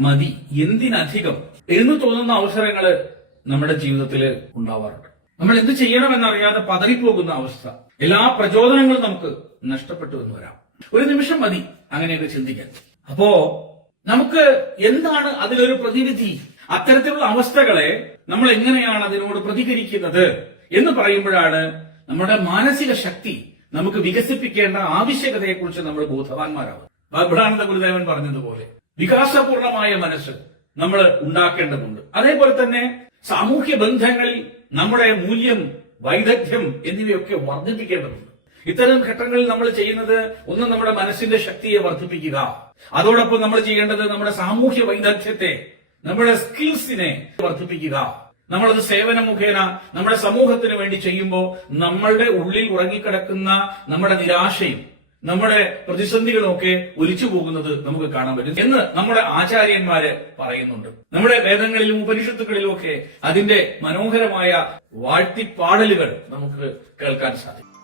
മതി. എന്തിനധികം? എന്ന് തോന്നുന്ന അവസരങ്ങൾ നമ്മുടെ ജീവിതത്തിൽ ഉണ്ടാവാറുണ്ട്. നമ്മൾ എന്ത് ചെയ്യണമെന്നറിയാതെ പതറിപ്പോകുന്ന അവസ്ഥ. എല്ലാ പ്രചോദനങ്ങളും നമുക്ക് നഷ്ടപ്പെട്ടു എന്ന് വരാം. ഒരു നിമിഷം മതി അങ്ങനെയൊക്കെ ചിന്തിക്കാൻ. അപ്പോ നമുക്ക് എന്താണ് അതിലൊരു പ്രതിവിധി? അത്തരത്തിലുള്ള അവസ്ഥകളെ നമ്മൾ എങ്ങനെയാണ് അതിനോട് പ്രതികരിക്കുന്നത് എന്ന് പറയുമ്പോഴാണ് നമ്മുടെ മാനസിക ശക്തി നമുക്ക് വികസിപ്പിക്കേണ്ട ആവശ്യകതയെക്കുറിച്ച് നമ്മൾ ബോധവാന്മാരാവുന്നത്. ബബ്രാനന്ദ ഗുരുദേവൻ പറഞ്ഞതുപോലെ. വികാസപൂർണമായ മനസ്സ് നമ്മൾ ഉണ്ടാക്കേണ്ടതുണ്ട്. അതേപോലെ തന്നെ സാമൂഹ്യ ബന്ധങ്ങളിൽ നമ്മുടെ മൂല്യം വൈദഗ്ധ്യം എന്നിവയൊക്കെ വർദ്ധിപ്പിക്കേണ്ടതുണ്ട്. ഇത്തരം ഘട്ടങ്ങളിൽ നമ്മൾ ചെയ്യുന്നത് ഒന്ന് നമ്മുടെ മനസ്സിന്റെ ശക്തിയെ വർദ്ധിപ്പിക്കുക. അതോടൊപ്പം നമ്മൾ ചെയ്യേണ്ടത് നമ്മുടെ സാമൂഹ്യ വൈദഗ്ധ്യത്തെ നമ്മുടെ സ്കിൽസിനെ വർദ്ധിപ്പിക്കുക. നമ്മളത് സേവന മുഖേന നമ്മുടെ സമൂഹത്തിന് വേണ്ടി ചെയ്യുമ്പോൾ നമ്മളുടെ ഉള്ളിൽ ഉറങ്ങിക്കിടക്കുന്ന നമ്മുടെ നിരാശയും നമ്മുടെ പ്രതിസന്ധികളൊക്കെ ഒലിച്ചു പോകുന്നത് നമുക്ക് കാണാൻ പറ്റും എന്ന് നമ്മുടെ ആചാര്യന്മാര് പറയുന്നുണ്ട്. നമ്മുടെ വേദങ്ങളിലും ഉപനിഷത്തുകളിലും ഒക്കെ അതിന്റെ മനോഹരമായ വാഴ്ത്തിപ്പാടലുകൾ നമുക്ക് കേൾക്കാൻ സാധിക്കും.